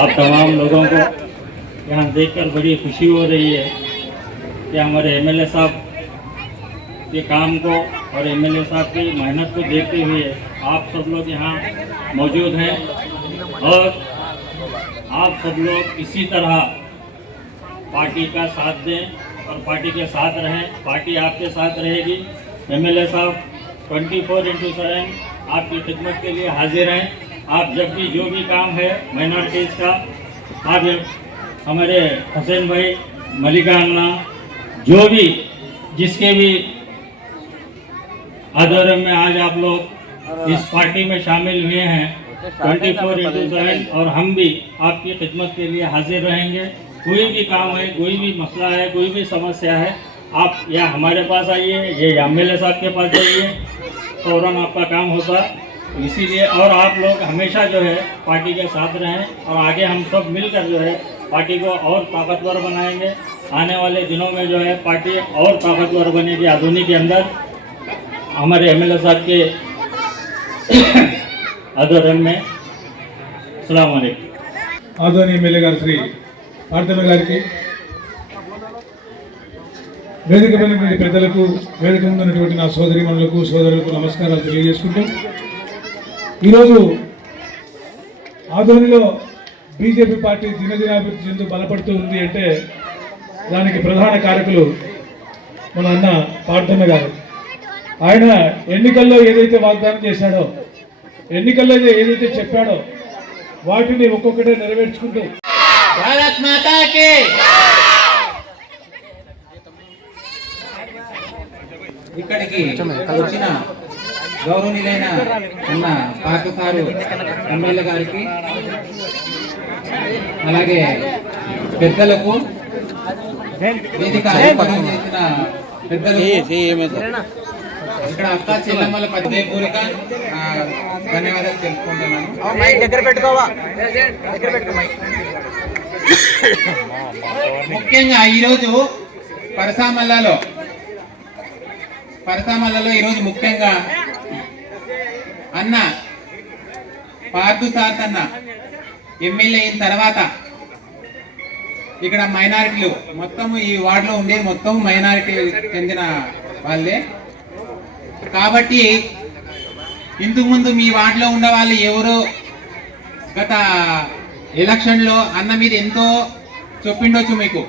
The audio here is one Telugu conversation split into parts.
आप तमाम लोगों को यहाँ देखकर बड़ी खुशी हो रही है कि हमारे एमएलए साहब के काम को और एमएलए साहब की मेहनत को देखते हुए आप सब लोग यहाँ मौजूद हैं और आप सब लोग इसी तरह पार्टी का साथ दें और पार्टी के साथ रहें। पार्टी आपके साथ रहेगी। एमएलए साहब ट्वेंटी फोर इंटू सेवन आपकी खिदमत के लिए हाजिर हैं। आप जब भी जो भी काम है माइनॉरिटीज़ का आप हमारे हसैन भाई मलिका अन्ना जो भी जिसके भी आदर में आज आप लोग इस पार्टी में शामिल हुए हैं ट्वेंटी फोर इंटू सेवन और हम भी आपकी खिदमत के लिए हाजिर रहेंगे। कोई भी काम है कोई भी मसला है कोई भी समस्या है आप या हमारे पास आइए ये एम एल साहब के पास जाइए। फौरन आपका काम होता इसीलिए और आप लोग हमेशा जो है पार्टी के साथ रहें और आगे हम सब मिलकर जो है पार्टी को और ताकतवर बनाएंगे आने वाले दिनों में जो है पार्टी और ताकतवर बनेगी आधुनिक के अंदर हमारे एम साहब के आदरण में सलाम वालेकुम ఆదోని ఎమ్మెల్యే గారు శ్రీ పార్థన గారికి వేదిక మీద పెద్దలకు వేదిక ముందు ఉన్నటువంటి నా సోదరిమణులకు సోదరులకు నమస్కారాలు తెలియజేసుకుంటూ ఈరోజు ఆధ్వర్యంలో బీజేపీ పార్టీ దినదినాభివృద్ధి చెందు బలపడుతూ ఉంది అంటే దానికి ప్రధాన కారకులు మన అన్న పార్థన్న గారు. ఆయన ఎన్నికల్లో ఏదైతే వాగ్దానం చేశాడో ఎన్నికల్లో ఏదైతే చెప్పాడో వాటిని ఒక్కొక్కటే నెరవేర్చుకుంటూ భారత్ మాతా ఇక్కడికి వచ్చిన గౌరవనీయులైన అన్న పార్థసారు ఎమ్మెల్యే గారికి అలాగే పెద్దలకు వేదిక ఏర్పాటు చేసిన పెద్దలకు ఇక్కడ అక్క చెల్లెమ్మల పద్యపూరిక ధన్యవాదాలు తెలుపుకుంటున్నాను. దగ్గర పెట్టుకోవా? దగ్గర పెట్టుకో మైక్. ముఖ్యంగా ఈరోజు పరసామల్లలో పరిశ్రమలలో ఈరోజు ముఖ్యంగా అన్న పార్థు సాత్ అన్న ఎమ్మెల్యే అయిన తర్వాత ఇక్కడ మైనారిటీలు మొత్తం ఈ వార్డులో ఉండేది మొత్తం మైనారిటీ చెందిన వాళ్ళే. కాబట్టి ఇంతకు ముందు మీ వార్డులో ఉన్న వాళ్ళు ఎవరో గత ఎలక్షన్లో అన్న మీద ఎంతో చెప్పిండొచ్చు మీకు.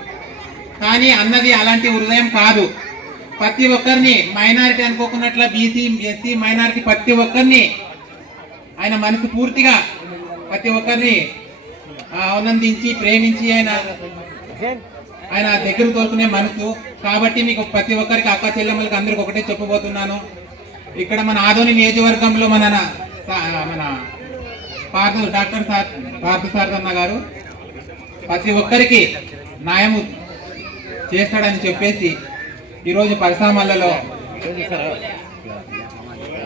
కానీ అన్నది అలాంటి హృదయం కాదు. ప్రతి ఒక్కరిని మైనారిటీ అనుకోకున్నట్ల బీసీ ఎస్సీ మైనారిటీ ప్రతి ఒక్కరిని ఆయన మనసు పూర్తిగా ప్రతి ఒక్కరిని ఆనందించి ప్రేమించి ఆయన ఆయన దగ్గర కోరుకునే మనసు. కాబట్టి మీకు ప్రతి ఒక్కరికి అక్క చెల్లెమ్మలకి అందరికి ఒకటే చెప్పబోతున్నాను. ఇక్కడ మన ఆదోని నియోజకవర్గంలో మన మన పార్థ డాక్టర్ సార్ పార్థ సార్దన్న గారు ప్రతి ఒక్కరికి న్యాయము చేస్తాడని చెప్పేసి ఈరోజు పరిశ్రమలలో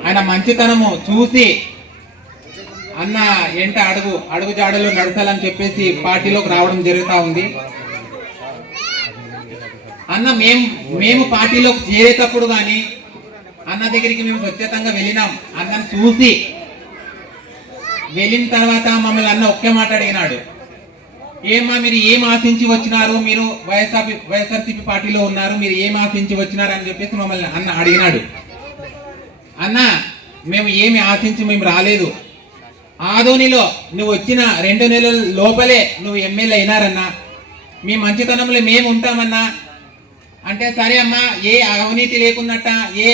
ఆయన మంచితనము చూసి అన్న ఎంట అడుగు? అడుగు జాడలు నడచాలని చెప్పేసి పార్టీలోకి రావడం జరుగుతూ ఉంది. అన్న మేము మేము పార్టీలోకి చేరేటప్పుడు కానీ అన్న దగ్గరికి మేము స్వచ్ఛతంగా వెళ్ళినాం. అన్నను చూసి వెళ్ళిన తర్వాత మమ్మల్ని అన్న ఒకే మాట అడిగినాడు. ఏమా మీరు ఏం ఆశించి వచ్చినారు? మీరు వైఎస్ఆర్ వైఎస్ఆర్సీపీ పార్టీలో ఉన్నారు మీరు ఏం ఆశించి వచ్చినారు అని చెప్పేసి మమ్మల్ని అన్న అడిగినాడు. అన్న మేము ఏమి ఆశించి మేము రాలేదు. ఆదోనిలో నువ్వు వచ్చిన రెండు నెలల లోపలే నువ్వు ఎమ్మెల్యే అయినారన్నా. మీ మంచితనంలో మేము ఉంటామన్నా. అంటే సరే అమ్మా ఏ అవినీతి లేకున్నట్ట ఏ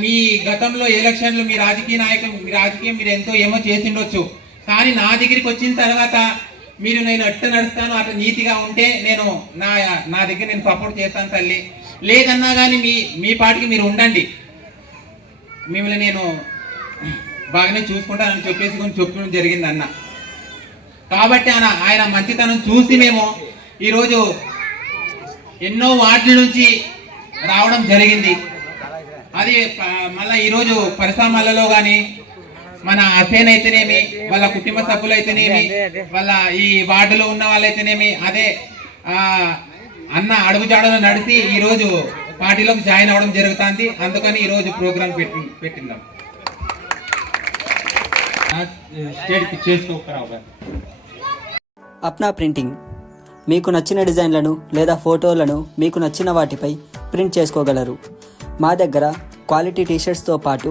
మీ గతంలో ఎలక్షన్లు మీ రాజకీయ నాయకులు మీ రాజకీయం మీరు ఎంతో ఏమో చేసిండొచ్చు. కానీ నా దగ్గరికి వచ్చిన తర్వాత మీరు నేను అట్ట నడుస్తాను అట్లా నీతిగా ఉంటే నేను నా నా దగ్గర నేను సపోర్ట్ చేస్తాను తల్లి. లేదన్నా కానీ మీ మీ పాటికి మీరు ఉండండి. మిమ్మల్ని నేను బాగానే చూసుకుంటానని చెప్పేసి కొంచెం చెప్పడం జరిగింది అన్న. కాబట్టి ఆయన ఆయన మంచితనం చూసి మేము ఈరోజు ఎన్నో వార్డుల నుంచి రావడం జరిగింది. అది మళ్ళీ ఈరోజు పరిశ్రమలలో కానీ మన అసేన్ అయితేనేమి వాళ్ళ కుటుంబ సభ్యులు అయితేనేమి వాళ్ళ ఈ వార్డులో ఉన్న వాళ్ళైతేనేమి అదే అన్న అడుగుజాడలో ఈ ఈరోజు పార్టీలోకి జాయిన్ అవడం జరుగుతుంది. అందుకని ఈరోజు ప్రోగ్రామ్ పెట్టి పెట్టిందాం. అప్నా ప్రింటింగ్. మీకు నచ్చిన డిజైన్లను లేదా ఫోటోలను మీకు నచ్చిన వాటిపై ప్రింట్ చేసుకోగలరు. మా దగ్గర క్వాలిటీ టీషర్ట్స్తో పాటు